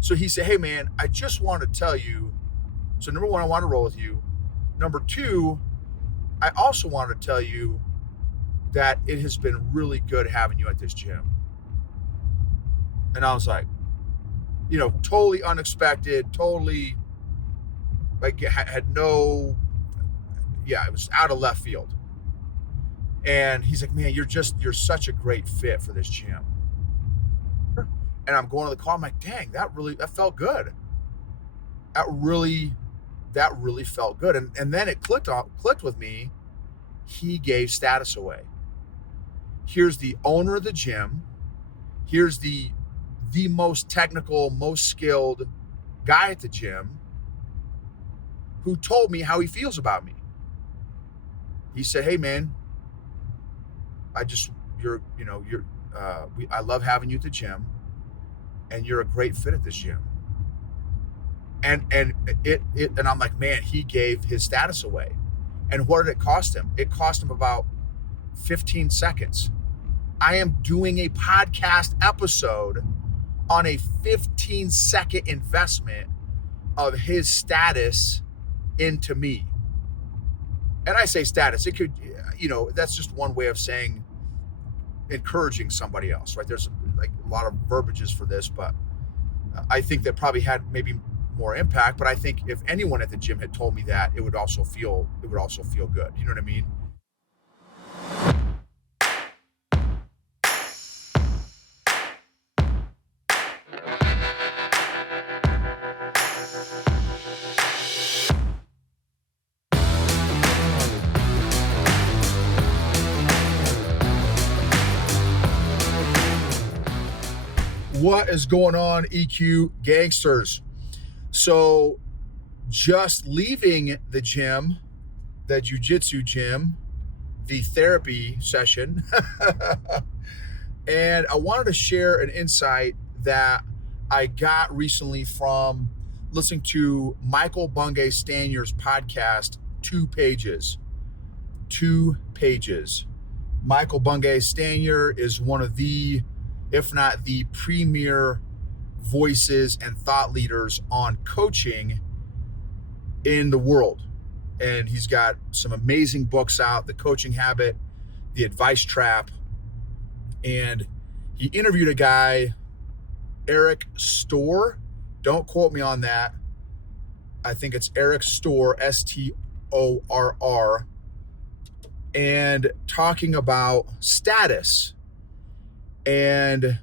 So he said, hey man, I just want to tell you, so number one, I want to roll with you. Number two, I also want to tell you that it has been really good having you at this gym. And I was like, totally unexpected, totally like had no, it was out of left field. And he's like, man, you're such a great fit for this gym. And I'm going to the call. I'm like, dang, that felt good. That really felt good. And then it clicked with me. He gave status away. Here's the owner of the gym. Here's the most technical, most skilled guy at the gym who told me how he feels about me. He said, hey man, I love having you at the gym, and you're a great fit at this gym. And I'm like, man, he gave his status away. And what did it cost him? It cost him about 15 seconds. I am doing a podcast episode on a 15-second investment of his status into me. And I say status, it could, that's just one way of saying encouraging somebody else, right? There's like a lot of verbiages for this, but I think that probably had maybe more impact. But I think if anyone at the gym had told me that, it would also feel good. You know what I mean? What is going on, EQ gangsters? So just leaving the gym, the jiu-jitsu gym, the therapy session, and I wanted to share an insight that I got recently from listening to Michael Bungay Stanier's podcast, 2 pages. Michael Bungay Stanier is one of the, if not the premier voices and thought leaders on coaching in the world. And he's got some amazing books out, The Coaching Habit, The Advice Trap. And he interviewed a guy, Eric Storr. Don't quote me on that. I think it's Eric Storr, Storr, and talking about status and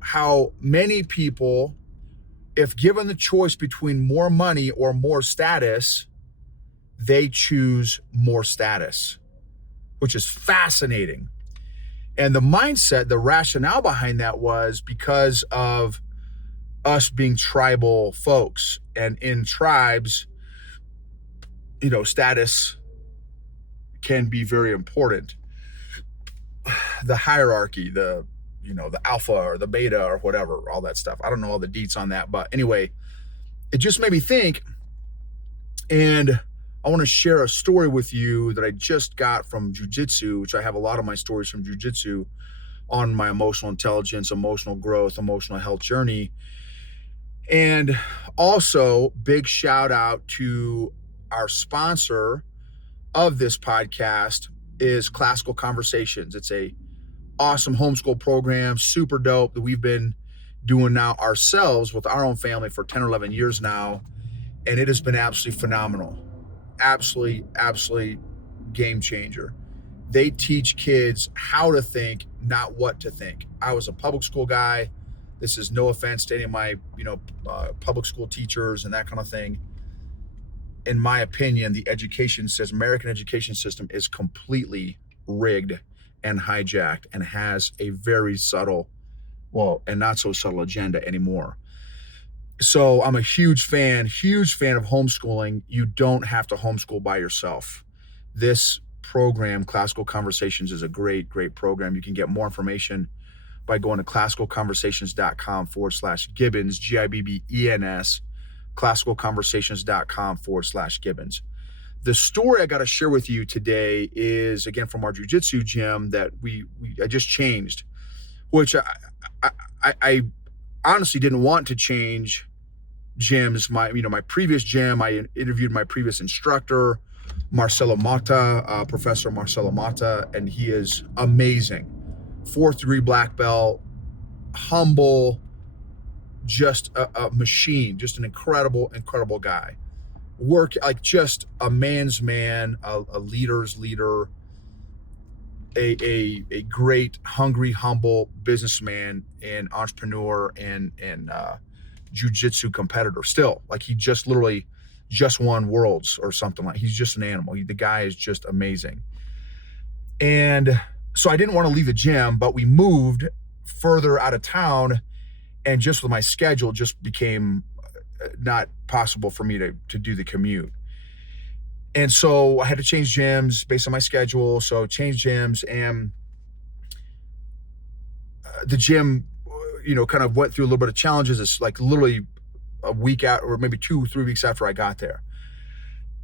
how many people, if given the choice between more money or more status, they choose more status, which is fascinating. And the mindset, the rationale behind that was because of us being tribal folks. And in tribes, status can be very important. The hierarchy, the alpha or the beta or whatever, all that stuff. I don't know all the deets on that, but anyway, it just made me think. And I want to share a story with you that I just got from jiu-jitsu, which I have a lot of my stories from jiu-jitsu on my emotional intelligence, emotional growth, emotional health journey. And also, big shout out to our sponsor of this podcast is Classical Conversations. It's a awesome homeschool program, super dope, that we've been doing now ourselves with our own family for 10 or 11 years now. And it has been absolutely phenomenal. Absolutely game changer. They teach kids how to think, not what to think. I was a public school guy. This is no offense to any of my, public school teachers and that kind of thing. In my opinion, the American education system is completely rigged and hijacked and has a very subtle, and not so subtle agenda anymore. So I'm a huge fan of homeschooling. You don't have to homeschool by yourself. This program, Classical Conversations, is a great program. You can get more information by going to classicalconversations.com/Gibbons, Gibbens, classicalconversations.com/Gibbons. The story I got to share with you today is, again, from our jiu-jitsu gym that I just changed, which I honestly didn't want to change gyms. My previous gym, I interviewed my previous instructor, Marcelo Mata, Professor Marcelo Mata, and he is amazing. 4th-degree black belt, humble, just a machine, just an incredible, incredible guy. Work like just a man's man, a leader's leader, a great, hungry, humble businessman and entrepreneur and jiu-jitsu competitor still. Like he just literally just won worlds or something. Like he's just an animal. The guy is just amazing. And so I didn't want to leave the gym, but we moved further out of town, and just with my schedule just became not possible for me to do the commute. And so I had to change gyms based on my schedule. So change gyms, and the gym, kind of went through a little bit of challenges. It's like literally a week out, or maybe 2-3 weeks after I got there.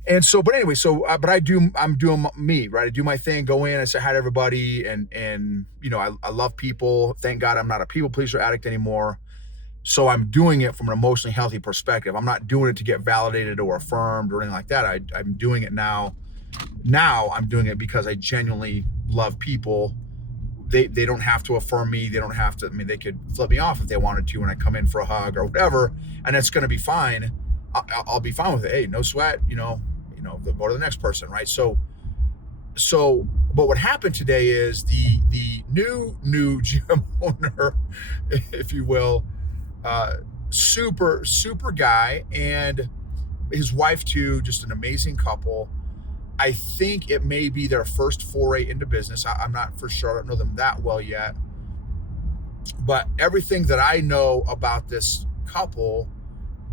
And so, but anyway, but I'm doing me, right? I do my thing, go in, I say hi to everybody. And I love people. Thank God I'm not a people pleaser addict anymore. So I'm doing it from an emotionally healthy perspective. I'm not doing it to get validated or affirmed or anything like that. I'm doing it now. Now I'm doing it because I genuinely love people. They don't have to affirm me. They don't have to, they could flip me off if they wanted to when I come in for a hug or whatever, and it's going to be fine. I'll be fine with it. Hey, no sweat, they'll go to the next person, right? So, but what happened today is the new gym owner, if you will, super guy, and his wife too, just an amazing couple. I think it may be their first foray into business. I'm not for sure. I don't know them that well yet. But everything that I know about this couple,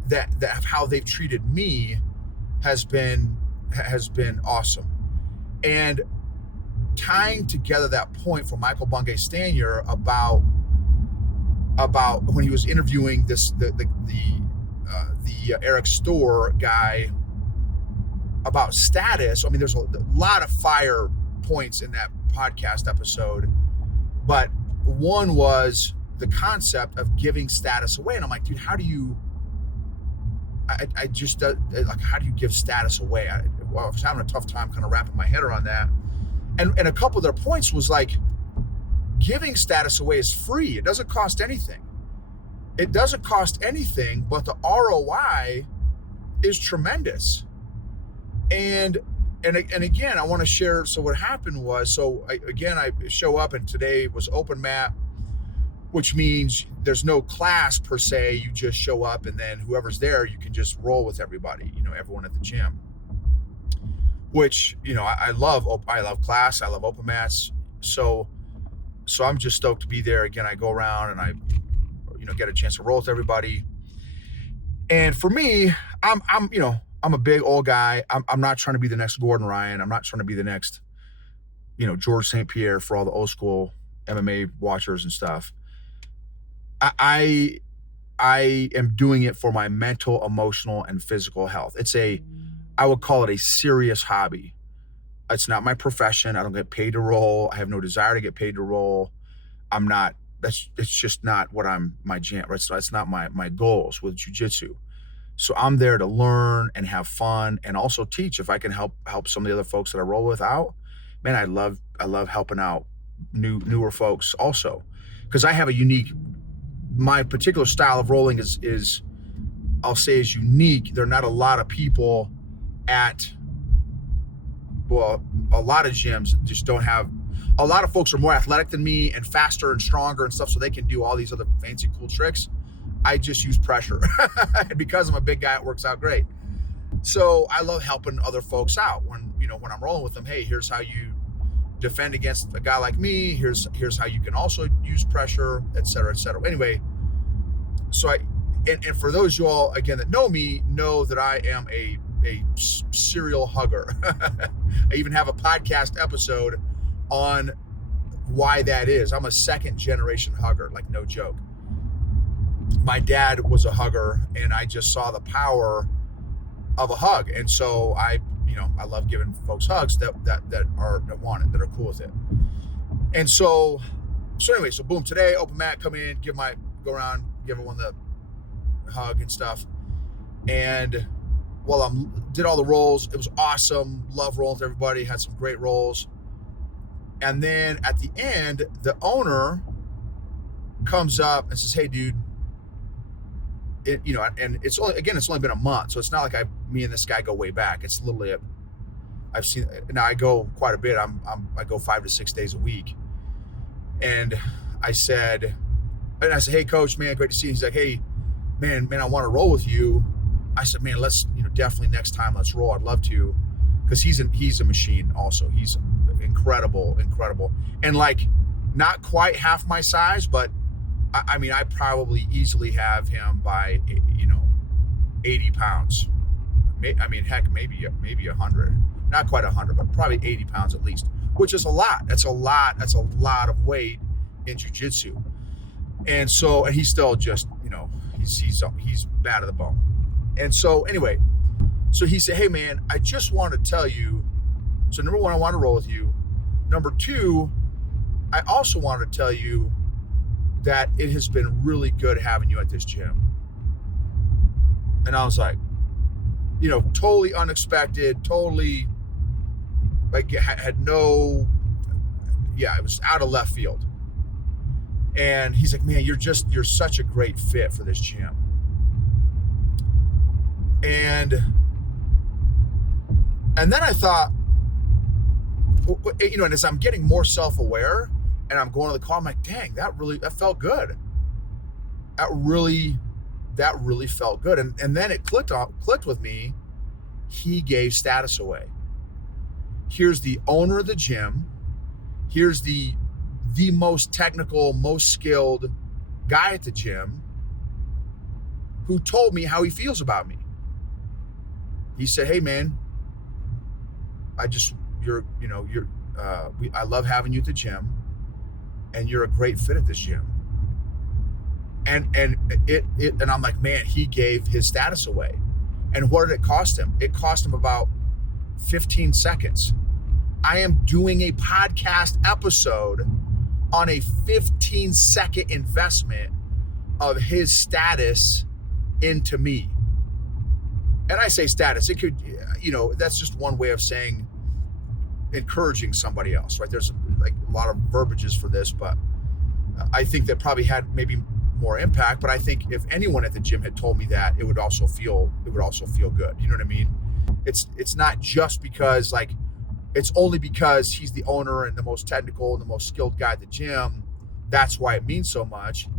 that how they've treated me has been awesome. And tying together that point from Michael Bungay Stanier about when he was interviewing the Eric Storr guy about status. There's a lot of fire points in that podcast episode, but one was the concept of giving status away. And I'm like, dude, how do you, how do you give status away? I was having a tough time kind of wrapping my head around that. And a couple of their points was like, giving status away is free. It doesn't cost anything. It doesn't cost anything, but the ROI is tremendous. And again, I want to share. So what happened was, I show up, and today was open mat, which means there's no class per se. You just show up, and then whoever's there, you can just roll with everybody, everyone at the gym, which, I love class. I love open mats. So I'm just stoked to be there. Again, I go around and I, get a chance to roll with everybody. And for me, I'm a big old guy. I'm not trying to be the next Gordon Ryan. I'm not trying to be the next, George St. Pierre for all the old school MMA watchers and stuff. I am doing it for my mental, emotional, and physical health. I would call it a serious hobby. It's not my profession. I don't get paid to roll. I have no desire to get paid to roll. It's just not what my jam, right? So it's not my goals with jiu-jitsu. So I'm there to learn and have fun, and also teach if I can help some of the other folks that I roll with out. Man, I love helping out newer folks also, because I have my particular style of rolling is I'll say is unique. There are not a lot of people a lot of gyms just don't have. A lot of folks are more athletic than me and faster and stronger and stuff, so they can do all these other fancy cool tricks. I just use pressure. And because I'm a big guy, it works out great. So I love helping other folks out when I'm rolling with them. Hey, here's how you defend against a guy like me. Here's how you can also use pressure, et cetera, et cetera. Anyway, so and for those you all, again, that know me, know that I am a serial hugger. I even have a podcast episode on why that is. I'm a second generation hugger, like no joke. My dad was a hugger, and I just saw the power of a hug. And so I love giving folks hugs that want it, that are cool with it. And so anyway, boom, today, open mat, come in, go around, give everyone the hug and stuff. And while did all the rolls, it was awesome. Love rolling with everybody. Had some great rolls. And then at the end, the owner comes up and says, "Hey, dude, and it's only been a month, so it's not like me and this guy go way back. It's literally I've seen now. I go quite a bit. I go 5 to 6 days a week." And I said, "Hey, coach, man, great to see you." He's like, "Hey, man, I want to roll with you." I said, "Man, let's definitely next time let's roll. I'd love to," because he's a machine also. He's incredible, and like not quite half my size, but I probably easily have him by 80 pounds. Heck, maybe 100. Not quite 100, but probably 80 pounds at least, which is a lot. That's a lot of weight in jiu-jitsu. And so, and he's still just, he's bad to the bone. And so anyway, so he said, "Hey man, I just want to tell you, so number one, I want to roll with you. Number two, I also wanted to tell you that it has been really good having you at this gym." And I was like, totally unexpected, totally like had no, it was out of left field. And he's like, "Man, you're such a great fit for this gym." And then I thought, and as I'm getting more self-aware and I'm going to the call, I'm like, dang, that felt good. That really felt good. And then it clicked with me. He gave status away. Here's the owner of the gym. Here's the most technical, most skilled guy at the gym who told me how he feels about me. He said, "Hey man, I love having you at the gym, and you're a great fit at this gym." And I'm like, man, he gave his status away. And what did it cost him? It cost him about 15 seconds. I am doing a podcast episode on a 15-second investment of his status into me. And I say status, it could, that's just one way of saying encouraging somebody else, right? There's like a lot of verbiages for this, but I think that probably had maybe more impact. But I think if anyone at the gym had told me that, it would also feel good. You know what I mean? It's not just because it's only because he's the owner and the most technical and the most skilled guy at the gym. That's why it means so much.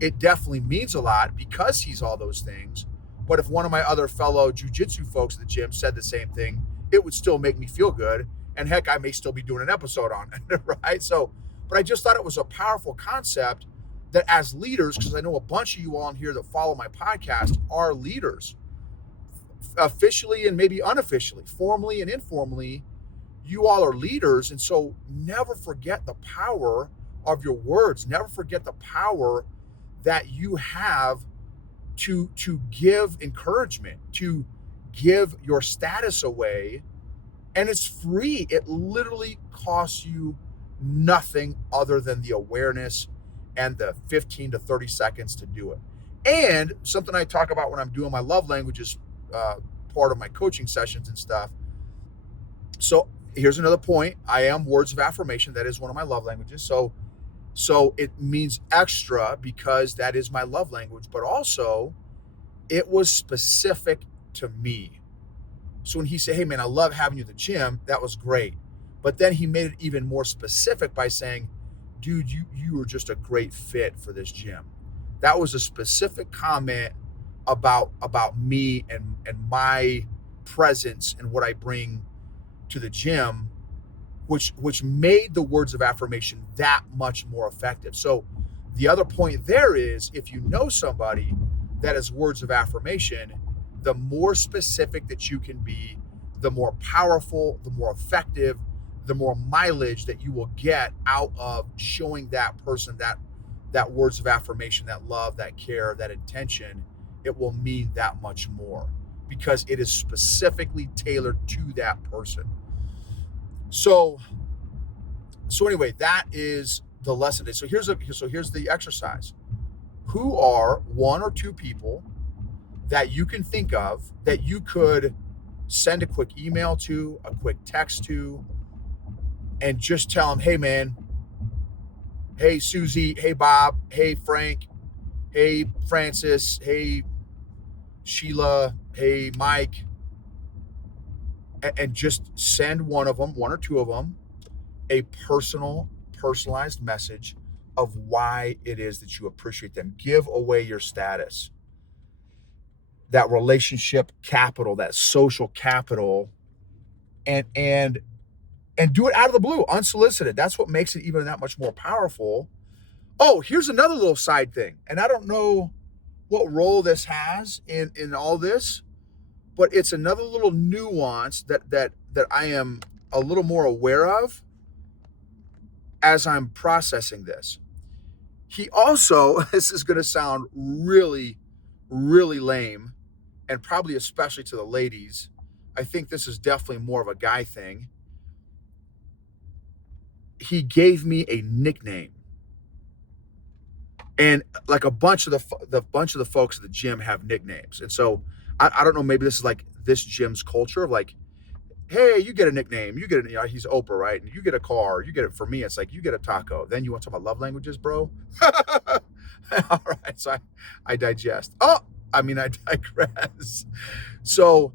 It definitely means a lot because he's all those things. But if one of my other fellow jiu-jitsu folks at the gym said the same thing, it would still make me feel good. And heck, I may still be doing an episode on it, right? So, but I just thought it was a powerful concept that as leaders, because I know a bunch of you all in here that follow my podcast are leaders, officially and maybe unofficially, formally and informally, you all are leaders. And so never forget the power of your words. Never forget the power that you have to give encouragement, to give your status away. And it's free. It literally costs you nothing other than the awareness and the 15 to 30 seconds to do it. And something I talk about when I'm doing my love languages, part of my coaching sessions and stuff. So here's another point. I am words of affirmation. That is one of my love languages. So it means extra because that is my love language, but also it was specific to me. So when he said, "Hey man, I love having you at the gym," that was great. But then he made it even more specific by saying, "Dude, you are just a great fit for this gym." That was a specific comment about me and my presence and what I bring to the gym, which made the words of affirmation that much more effective. So the other point there is, if you know somebody that has words of affirmation, the more specific that you can be, the more powerful, the more effective, the more mileage that you will get out of showing that person that words of affirmation, that love, that care, that intention. It will mean that much more because it is specifically tailored to that person. So anyway, that is the lesson today. So here's the exercise. who are one or two people that you can think of that you could send a quick email to, a quick text to, and just tell them, hey, man, hey, Susie, hey, Bob, hey, Frank, hey, Francis, hey, Sheila, hey, Mike, and just send one of them, one or two of them, a personalized message of why it is that you appreciate them. Give away your status, that relationship capital, that social capital, and and do it out of the blue, unsolicited. That's what makes it even that much more powerful. Oh, here's another little side thing, and I don't know what role this has in all this, but it's another little nuance that I am a little more aware of as I'm processing this. He also, this is going to sound really, really lame, and probably especially to the ladies. I think this is definitely more of a guy thing. He gave me a nickname, and like a bunch of the folks at the gym have nicknames, and so I don't know. Maybe this is like this gym's culture of like, hey, you get a nickname, you get a, he's Oprah, right? And you get a car, you get it. For me, it's like you get a taco. Then you want to talk about love languages, bro? All right, so I digest. I digress. So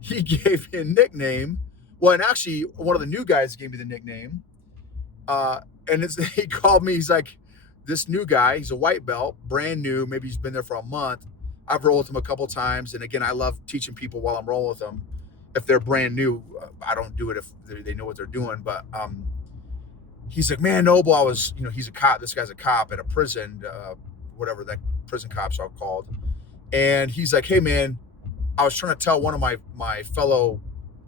he gave me a nickname. Well, and actually, one of the new guys gave me the nickname. And he called me. He's like, this new guy. He's a white belt, brand new. Maybe he's been there for a month. I've rolled with him a couple times, and again, I love teaching people while I'm rolling with them. If they're brand new, I don't do it if they know what they're doing. But he's like, man, Noble, I was, he's a cop. This guy's a cop at a prison, whatever that prison cops are called. And he's like, hey, man, I was trying to tell one of my fellow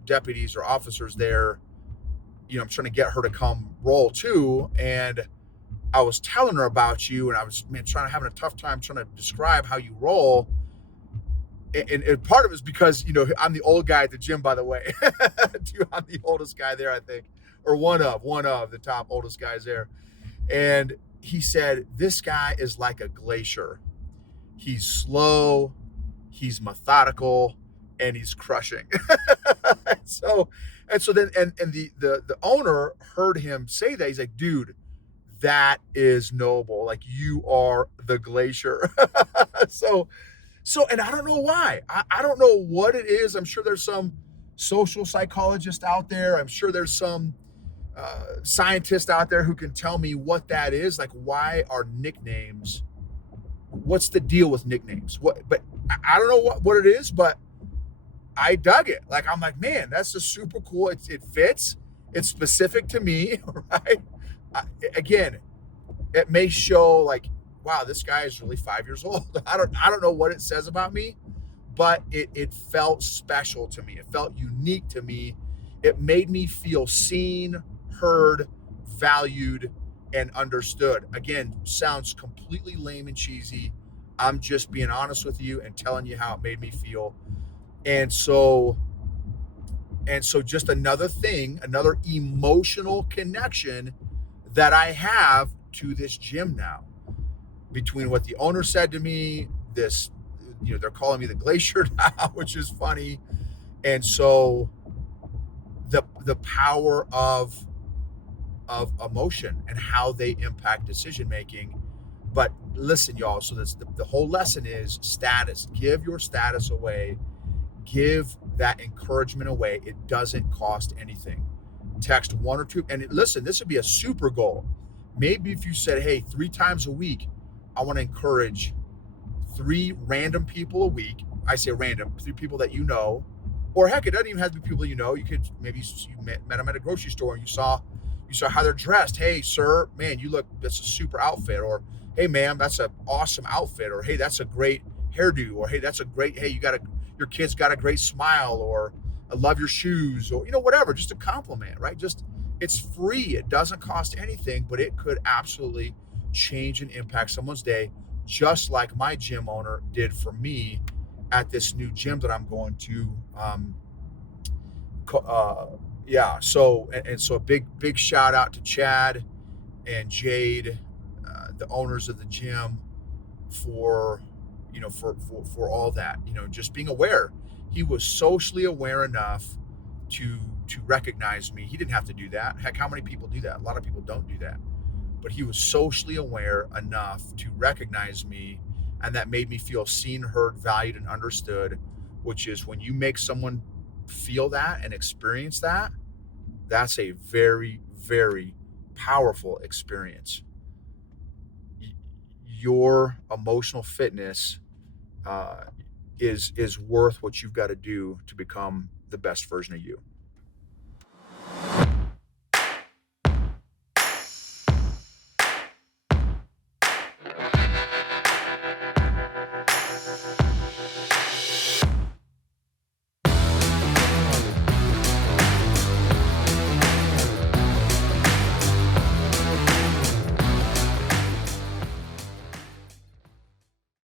deputies or officers there, I'm trying to get her to come roll too. And I was telling her about you, and I was having a tough time trying to describe how you roll. And part of it is because, I'm the old guy at the gym, by the way. I'm the oldest guy there, I think, or one of the top oldest guys there. And he said, this guy is like a glacier. He's slow, he's methodical, and he's crushing. so then the owner heard him say that. He's like, dude, that is Noble. Like, you are the glacier. And I don't know why. I don't know what it is. I'm sure there's some social psychologist out there. I'm sure there's some scientist out there who can tell me what that is. Like, why are nicknames? What's the deal with nicknames? But I don't know what it is, but I dug it. Like, I'm like, man, that's just super cool. It fits. It's specific to me, right? Again, it may show like, wow, this guy is really 5 years old. I don't know what it says about me, but it felt special to me. It felt unique to me. It made me feel seen, heard, valued, and understood. Again, sounds completely lame and cheesy. I'm just being honest with you and telling you how it made me feel. And so just another thing, another emotional connection that I have to this gym now, between what the owner said to me, this, they're calling me the glacier now, which is funny. And so the power of emotion and how they impact decision making. But listen, y'all, so that's the whole lesson is status. Give your status away. Give that encouragement away. It doesn't cost anything. Text one or two. And listen, this would be a super goal. Maybe if you said, hey, 3 times a week, I want to encourage 3 random people a week. I say random, 3 people that you know, or heck, it doesn't even have to be people you know. You could maybe you met them at a grocery store and you saw how they're dressed. Hey, sir, man, that's a super outfit. Or hey, ma'am, that's an awesome outfit. Or hey, that's a great hairdo. Or hey, your kid's got a great smile. Or I love your shoes. Or whatever, just a compliment, right? Just, it's free. It doesn't cost anything, but it could absolutely change and impact someone's day, just like my gym owner did for me at this new gym that I'm going to. So a big shout out to Chad and Jade, the owners of the gym. for, for all that, just being aware. He was socially aware enough to recognize me. He didn't have to do that. Heck, how many people do that? A lot of people don't do that. But he was socially aware enough to recognize me, and that made me feel seen, heard, valued, and understood, which is when you make someone feel that and experience that, that's a very, very powerful experience. Your emotional fitness uh, is worth what you've got to do to become the best version of you.